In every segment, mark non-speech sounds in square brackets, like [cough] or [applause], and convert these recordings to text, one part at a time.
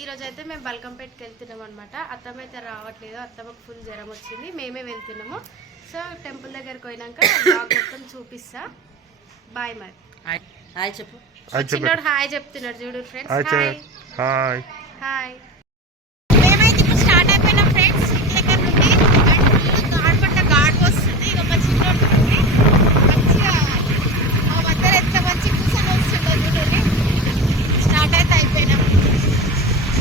ఈ రోజు అయితే మేము బల్కంపేటకి వెళ్తున్నాం అనమాట అత్తమ్మ అయితే రావట్లేదు అత్తమ్మకు ఫుల్ జ్వరం వచ్చింది మేమే వెళ్తున్నాము. సో టెంపుల్ దగ్గరికి పోయినాక బ్లాగ్ మొత్తం చూపిస్తా. బాయ్ మరి. హాయ్ హాయ్ చెప్పు. చిన్నోడు హాయ్ చెప్తున్నాడు చూడు ఫ్రెండ్స్ హాయ్ హాయ్ చెప్ హాయ్ హాయ్ మేమైతే ఇప్పుడు స్టార్ట్ అయిపోయినాం ఫ్రెండ్స్ ఇంటి దగ్గర నుండి అండ్ ఫుల్ గాడ్ పట్ట గాడ్ వస్తుంది ఇక మా చిన్నోడు నుండి మంచిగా మా మధ్యలో ఎంత మంచి కూర్చొని వస్తుందో చూడండి స్టార్ట్ అయితే అయిపోయినాం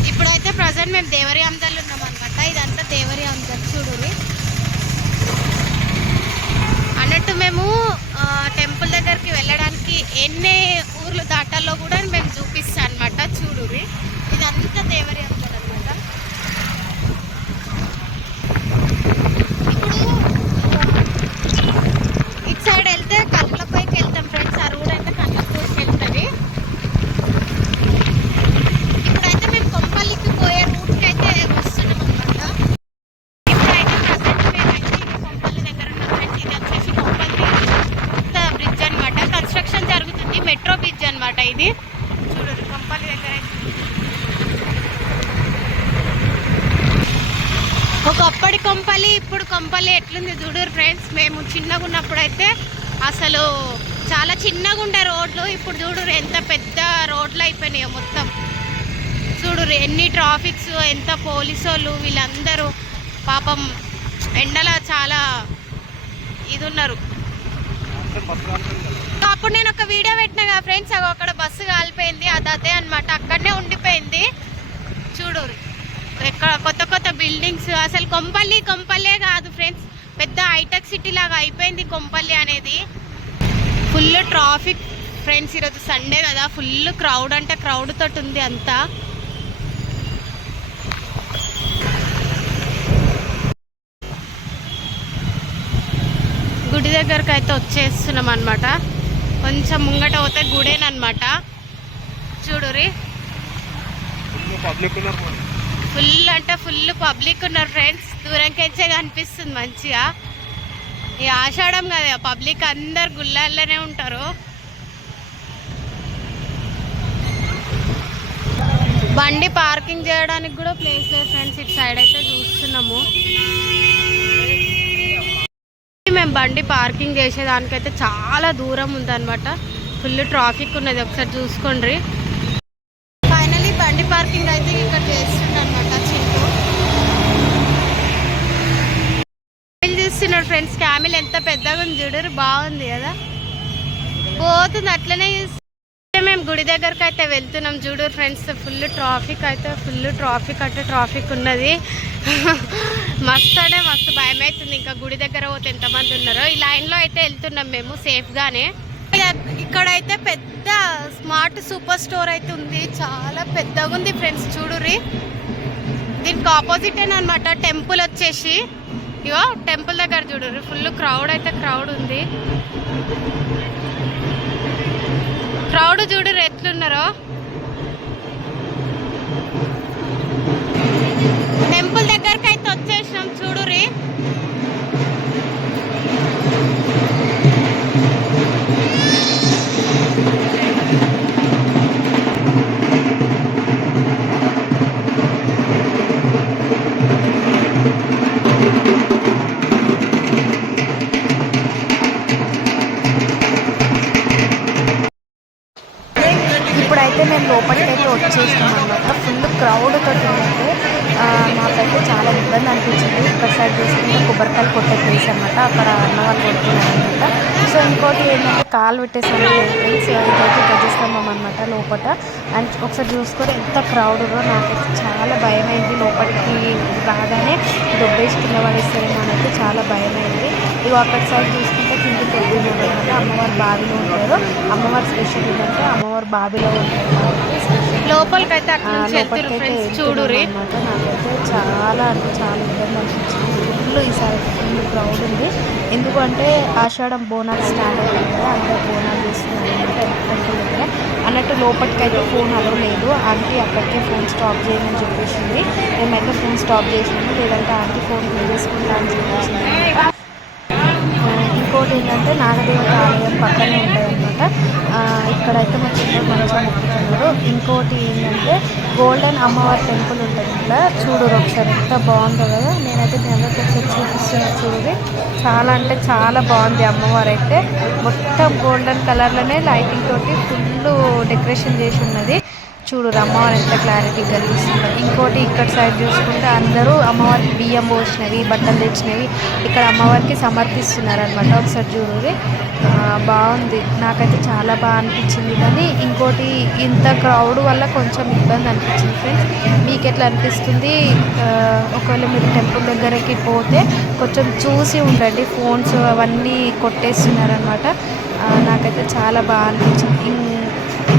ఇప్పుడైతే ప్రజెంట్ మేము దేవరి అందాలు ఉన్నాం అనమాట ఇదంతా దేవరి అందాలు చూడుని అన్నట్టు మేము ఆ, టెంపుల్ దగ్గరికి వెళ్ళడానికి ఎన్ని ఊర్లు దాటాలో కూడా మేము చూపిస్తాం అనమాట చూడుని ఇదంతా దేవరి అందాలు అనమాట ఇప్పుడు ఇటు సైడ్ వెళ్తే కళ్ళపైకి వెళ్తాం ఫ్రెండ్స్ ఆ రోడ్ అయితే కళ్ళపైకి వెళ్తుంది ఇప్పుడైతే మేము కొంపల్లికి పోయే రూట్కి అయితే వస్తున్నాం అనమాట ఇప్పుడైతే ప్రజెంట్ మేమైతే ఈ కొంపల్లి దగ్గర ఉన్నాం ఫ్రెండ్స్ ఇది వచ్చేసి కొంపల్లి బ్రిడ్జ్ అనమాట కన్స్ట్రక్షన్ జరుగుతుంది మెట్రో బ్రిడ్జ్ ఇది చూడండి కొంపల్లి దగ్గర ఒకప్పటి కొంపల్లి ఇప్పుడు కొంపల్లి ఎట్లుంది చూడరు ఫ్రెండ్స్ మేము చిన్నగా ఉన్నప్పుడు అయితే అసలు చాలా చిన్నగా ఉండే రోడ్లు ఇప్పుడు చూడరు ఎంత పెద్ద రోడ్లు అయిపోయినాయో మొత్తం. చూడు ఎన్ని ట్రాఫిక్స్ ఎంత పోలీసు వాళ్ళు వీళ్ళందరూ. పాపం ఎండల చాలా ఇది ఉన్నారు అప్పుడు నేను ఒక వీడియో పెట్టినా కదా ఫ్రెండ్స్ అదే అనమాట అక్కడనే ఉండిపోయింది. చూడు ఎక్కడ కొత్త కొత్త బిల్డింగ్స్ అసలు కొంపల్లి కొంపల్లే కాదు ఫ్రెండ్స్. పెద్ద హైటెక్ సిటీ లాగా అయిపోయింది కొంపల్లి అనేది. ఫుల్ ట్రాఫిక్ ఫ్రెండ్స్ ఈరోజు సండే కదా. ఫుల్ క్రౌడ్ అంటే క్రౌడ్ తోటి ఉంది అంతా. గుడి దగ్గరకు అయితే వచ్చేస్తున్నాం అనమాట కొంచెం ముంగట పోతే గుడేనమాట ఉన్నారు ఫుల్ అంటే ఫుల్ పబ్లిక్ ఉన్నారు ఫ్రెండ్స్ దూరంకెచ్చే కనిపిస్తుంది మంచిగా. ఈ ఆషాఢం కదా పబ్లిక్ అందరు గుళ్ళల్లోనే ఉంటారు. బండి పార్కింగ్ చేయడానికి కూడా ప్లేస్ లేదు ఫ్రెండ్స్ ఇటు సైడ్ అయితే చూస్తున్నాము. మేము బండి పార్కింగ్ చేసేదానికైతే చాలా దూరం ఉందన్నమాట. ఫుల్ ట్రాఫిక్ ఉన్నది ఒకసారి చూసుకోండి. పార్కింగ్ అయితే ఇక్కడ చేస్తుండ అనమాట చింటూ. క్యామిల్ చూస్తున్నాడు ఫ్రెండ్స్ క్యామిల్ ఎంత పెద్దగా ఉంది చూడరు బాగుంది కదా? పోతుంది అట్లనే చూసి మేము గుడి దగ్గరకు అయితే వెళ్తున్నాం చూడు ఫ్రెండ్స్ ఫుల్ ట్రాఫిక్ అయితే ఫుల్ ట్రాఫిక్ అంటే ట్రాఫిక్ ఉన్నది. [laughs] మస్తు అంటే మస్తు భయం అవుతుంది ఇంకా గుడి దగ్గర పోతే ఎంతమంది ఉన్నారో. ఈ లైన్లో అయితే వెళ్తున్నాం మేము సేఫ్గానే ఇక్కడైతే పెద్ద స్మార్ట్ సూపర్ స్టోర్ అయితే ఉంది. చాలా పెద్దగా ఉంది ఫ్రెండ్స్ చూడుర్రి దీనికి ఆపోజిట్ అనమాట టెంపుల్ వచ్చేసి. ఇగో టెంపుల్ దగ్గర చూడుర్రి ఫుల్ క్రౌడ్ అయితే క్రౌడ్ ఉంది. క్రౌడ్ చూడుర్రి ఎట్లున్నారో. టెంపుల్ దగ్గరకైతే వచ్చేసినాం చూడురి లోపలికి అయితే వచ్చేసినాం అనమాట ఫుల్ క్రౌడ్ తోటి ఉందంటే మాకైతే చాలా ఇబ్బంది అనిపించింది. ఇక్కడ సైడ్ చూసుకుంటే కొబ్బరికాయలు కొట్టే ప్లేస్ అనమాట అక్కడ అన్న వాళ్ళు కొడుతున్నారు అనమాట సో ఇంకోటి ఏంటంటే కాలు పెట్టేసారు ఫ్రెండ్స్ ఇదైతే గజస్తంభం అనమాట లోపల అండ్ ఒకసారి చూసుకొని ఎంత క్రౌడ్ నాకైతే చాలా భయం అయింది లోపలికి రాగానే దొబ్బేసి కింద పడేస్తారేమో అనేది చాలా భయం అయింది ఇవి అక్కడ సైడ్ చూసుకుంటే వెళ్తున్నారు అనమాట అమ్మవారు బావిలో ఉంటారు. అమ్మవారి స్పెషల్ ఏంటంటే అమ్మవారు బావిలో ఉంటారు. చూడురి అనమాట నాకైతే చాలా అంటే చాలా ఇబ్బంది అనిపించింది. ఫుల్ ఈసారి ఫుల్ క్రౌడ్ ఉంది. ఎందుకంటే ఆషాఢం బోనాలు స్టార్ట్ అయ్యాయి కదా అందరూ బోనాలు చేస్తున్నారు. అనమాట అన్నట్టు లోపలికి అయితే ఫోన్ అలవ్ లేదు ఆంటీ అక్కడికే ఫోన్ స్టాప్ చేయమని చెప్పేసింది. మేమైతే ఫోన్ స్టాప్ చేసినాము. లేదంటే ఆంటీ ఫోన్ చేసుకుంటా అని చెప్పేసింది. ఏంటంటే నాగదేవత ఆలయం పక్కనే ఉంటుంది అనమాట ఇక్కడైతే మా చిన్న మంచిగా మొక్కుతున్నారు. ఇంకోటి ఏంటంటే గోల్డెన్ అమ్మవారి టెంపుల్ ఉంటుంది ఇట్లా చూడరు ఒకసారి ఎంత బాగుందో కదా. నేనైతే మీ అందరికి ఒకసారి చూపిస్తున్నా చాలా అంటే చాలా బాగుంది అమ్మవారు అయితే. మొత్తం గోల్డెన్ కలర్లోనే లైటింగ్ తోటి ఫుల్ డెకరేషన్ చేసి ఉన్నది. చూడు అమ్మవారు ఎంత క్లారిటీ కనిపిస్తుంది ఇంకోటి ఇక్కడ సైడ్ చూసుకుంటే అందరూ అమ్మవారికి బియ్యం పోసినవి బట్టలు తెచ్చినవి ఇక్కడ అమ్మవారికి సమర్పిస్తున్నారు అనమాట ఒకసారి చూడు బాగుంది. నాకైతే చాలా బాగా అనిపించింది. కానీ ఇంకోటి ఇంత క్రౌడ్ వల్ల కొంచెం ఇబ్బంది అనిపించింది ఫ్రెండ్స్ మీకు ఎట్లా అనిపిస్తుంది? ఒకవేళ మీరు టెంపుల్ దగ్గరికి పోతే కొంచెం చూసి ఉండండి. ఫోన్స్ అవన్నీ కొట్టేస్తున్నారు అనమాట నాకైతే చాలా బాగా అనిపించింది.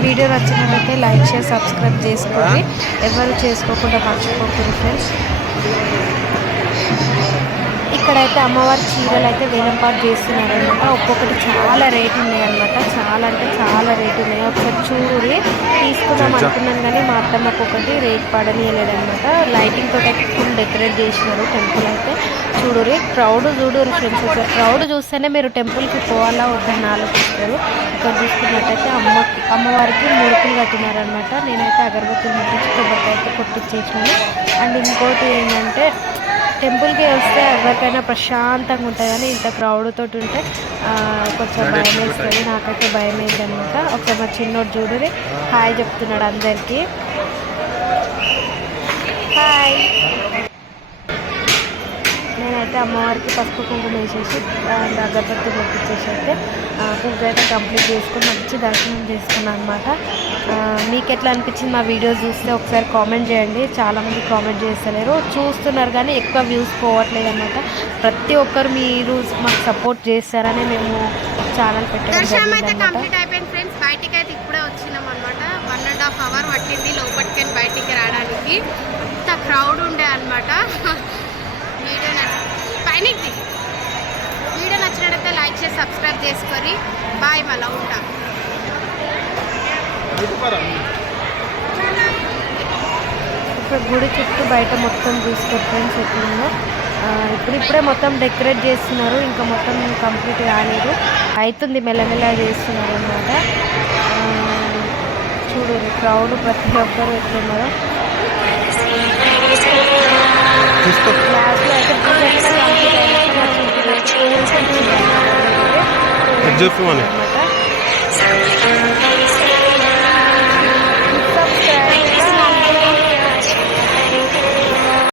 వీడియో నచ్చినట్లయితే లైక్ షేర్ సబ్స్క్రైబ్ చేసుకోండి. ఎవరు చేసుకోకుండా మర్చిపోకండి ఫ్రెండ్స్. ఇక్కడైతే అమ్మవారి చీరలు అయితే వేలంపాటు చేస్తున్నారు అనమాట ఒక్కొక్కటి చాలా రేట్ ఉన్నాయి అనమాట చాలా అంటే చాలా రేట్ ఉన్నాయి. ఒకసారి చూడురి తీసుకుందాం అనుకున్నాను కానీ మా అత్తమ్మకు ఒకటి రేట్ పడనియలేదన్నమాట. లైటింగ్ తోటి అయితే ఫుల్ డెకరేట్ చేసినారు టెంపుల్ అయితే. చూడురి క్రౌడ్ చూడురి ఫ్రెండ్స్ ఒకసారి క్రౌడ్ చూస్తేనే మీరు టెంపుల్కి పోవాలా వద్దని ఆలోచిస్తారు. ఇక్కడ చూసుకున్నట్టయితే అమ్మకి అమ్మవారికి ముడుపులు కట్టినారనమాట నేనైతే అగరబత్తులు ముట్టించి కొబ్బరికాయ కొట్టించేసినాను అండ్ ఇంకోటి ఏంటంటే టెంపుల్కి వస్తే ఎవరికైనా ప్రశాంతంగా ఉంటుంది. కానీ ఇంత క్రౌడ్ తోటి ఉంటే కొంచెం భయం వేస్తుంది. నాకైతే భయం వేసింది అనమాట ఒకసారి మా చిన్నోడు చూడురి. హాయ్ చెప్తున్నాడు అందరికీ. హాయ్ నేనైతే అమ్మవారికి పసుపు కుంకుమ వేసేసి అండ్ అగరబత్తి పంపించేసి అయితే పూజ అయితే కంప్లీట్ చేసుకుని మంచి దర్శనం చేసుకున్నాను అనమాట మీకు ఎట్లా అనిపించింది మా వీడియోస్ చూస్తే ఒకసారి కామెంట్ చేయండి. చాలామంది కామెంట్ చేస్తలేరు. చూస్తున్నారు కానీ ఎక్కువ వ్యూస్ పోవట్లేదు అనమాట ప్రతి ఒక్కరు మీరు మాకు సపోర్ట్ చేస్తారని మేము ఛానల్ అయితే అయిపోయింది ఫ్రెండ్స్. బయటికి అయితే ఇప్పుడే వచ్చినాం అనమాట వన్ అండ్ హాఫ్ అవర్ పట్టింది లోపలికి బయటికి రావడానికి. అంత క్రౌడ్ ఉండే అనమాట సబ్స్క్రైబ్ చేసుకొని బాయ్ మళ్ళీ ఉంటా. ఇప్పుడు గుడి చుట్టూ బయట మొత్తం ఎట్లుందో ఆ, ఇప్పుడు ఇప్పుడే మొత్తం డెకరేట్ చేస్తున్నారు. ఇంకా మొత్తం కంప్లీట్ కాలేదు. అవుతుంది మెల్లమెల్ల చేస్తున్నారు అనమాట చూడు క్రౌడ్ ప్రతి ఒక్కరు ఎట్లున్నారో. పూజ కూడా